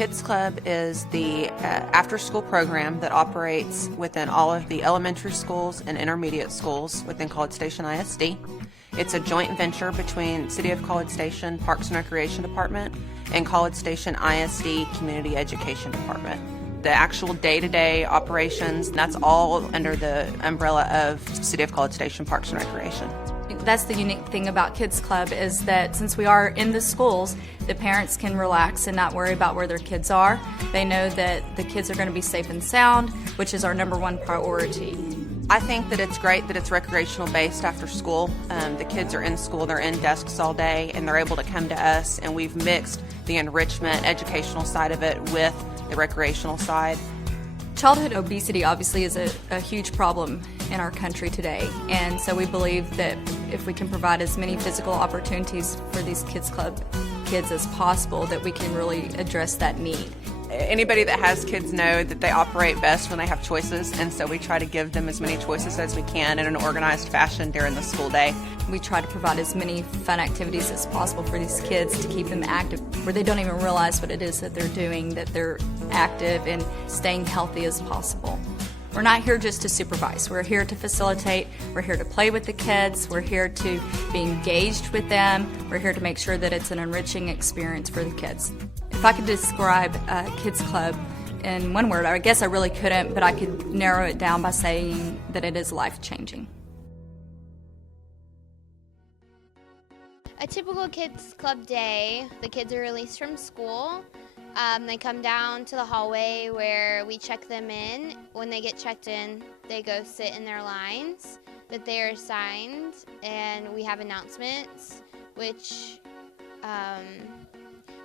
Kids Club is the after-school program that operates within all of the elementary schools and intermediate schools within College Station ISD. It's a joint venture between City of College Station Parks and Recreation Department and College Station ISD Community Education Department. The actual day-to-day operations, that's all under the umbrella of City of College Station Parks and Recreation. That's the unique thing about Kids Club, is that since we are in the schools, the parents can relax and not worry about where their kids are. They know that the kids are going to be safe and sound, which is our #1 priority. I think that it's great that it's recreational based after school. The kids are in school, they're in desks all day, and they're able to come to us, and we've mixed the enrichment, educational side of it with the recreational side. Childhood obesity obviously is a huge problem in our country today, and so we believe that if we can provide as many physical opportunities for these Kids Club kids as possible, that we can really address that need. Anybody that has kids know that they operate best when they have choices, and so we try to give them as many choices as we can in an organized fashion during the school day. We try to provide as many fun activities as possible for these kids to keep them active, where they don't even realize what it is that they're doing, that they're active and staying healthy as possible. We're not here just to supervise. We're here to facilitate. We're here to play with the kids. We're here to be engaged with them. We're here to make sure that it's an enriching experience for the kids. If I could describe Kids Club in one word, I guess I really couldn't, but I could narrow it down by saying that it is life-changing. A typical Kids Club day, the kids are released from school. They come down to the hallway where we check them in. When they get checked in, they go sit in their lines that they are assigned, and we have announcements, which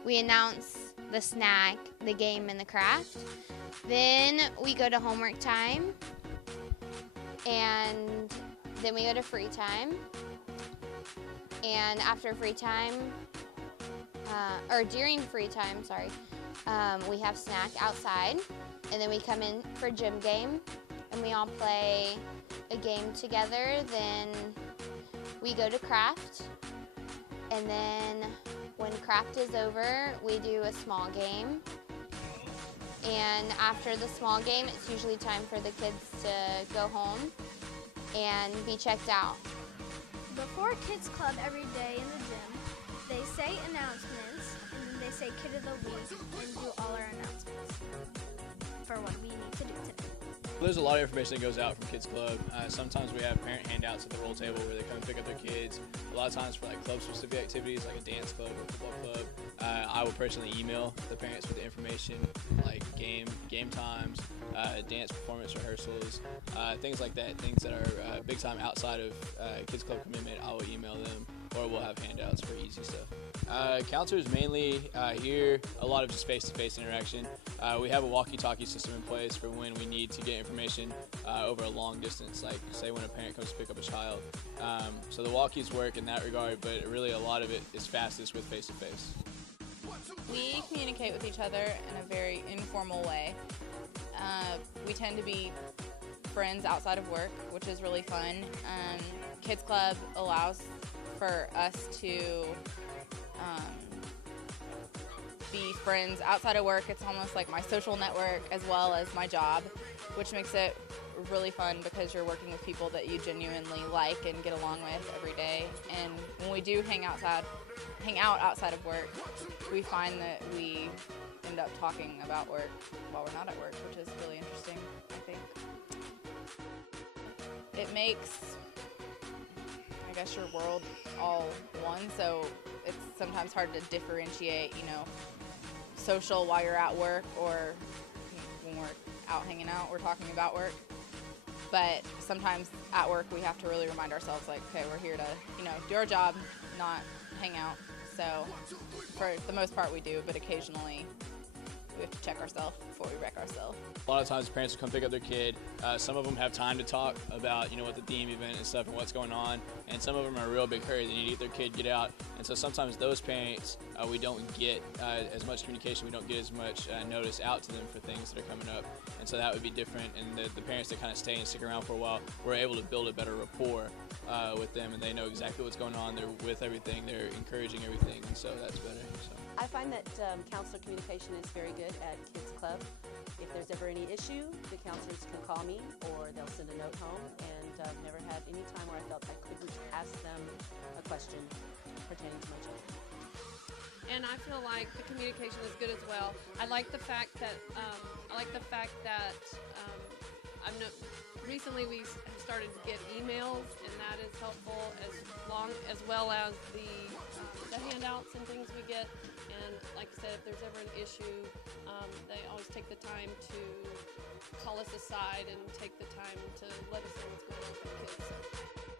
we announce the snack, the game, and the craft. Then we go to homework time, and then we go to free time. And after free time, or during free time, we have snack outside, and then we come in for gym game, and we all play a game together. Then we go to craft, and then when craft is over, we do a small game. And after the small game, it's usually time for the kids to go home and be checked out. Before Kids Club every day in the gym, they say announcements, and then they say Kid of the Week, and do all our announcements for what we need to do today. There's a lot of information that goes out from Kids Club. Sometimes we have parent handouts at the roll table where they come pick up their kids. A lot of times for like club-specific activities, like a dance club or a football club, I will personally email the parents with the information, like game times, dance performance rehearsals, things like that. Things that are big time outside of Kids Club commitment, I will email them, or we'll have handouts for easy stuff. Counselors mainly here, a lot of just face-to-face interaction. We have a walkie-talkie system in place for when we need to get information over a long distance, like say when a parent comes to pick up a child. So the walkies work in that regard, but really a lot of it is fastest with face-to-face. We communicate with each other in a very informal way. We tend to be friends outside of work, which is really fun. Kids Club allows for us to be friends outside of work. It's almost like my social network as well as my job, which makes it really fun because you're working with people that you genuinely like and get along with every day. And when we do hang out outside of work, we find that we end up talking about work while we're not at work, which is really interesting, I think. It makes, I guess, your world all one, so it's sometimes hard to differentiate, social while you're at work, or when we're out hanging out, we're talking about work. But sometimes at work we have to really remind ourselves, like, okay, we're here to, do our job, not hang out. So for the most part we do, but occasionally we have to check ourselves before we wreck ourselves. A lot of times parents will come pick up their kid. Some of them have time to talk about, what the theme event and stuff and what's going on. And some of them are in a real big hurry. They need to get their kid, get out. And so sometimes those parents, we don't get as much communication. We don't get as much notice out to them for things that are coming up. And so that would be different. And the parents that kind of stay and stick around for a while, we're able to build a better rapport with them. And they know exactly what's going on. They're with everything. They're encouraging everything. And so that's better. So. I find that counselor communication is very good at Kids Club. If there's ever any issue, the counselors can call me or they'll send a note home, and I've never had any time where I felt I couldn't ask them a question pertaining to my children. And I feel like the communication is good as well. I like the fact that recently we have started to get emails, and that is helpful as well as the handouts and things we get. And like I said, if there's ever an issue, they always take the time to call us aside and take the time to let us know what's going on with the kids.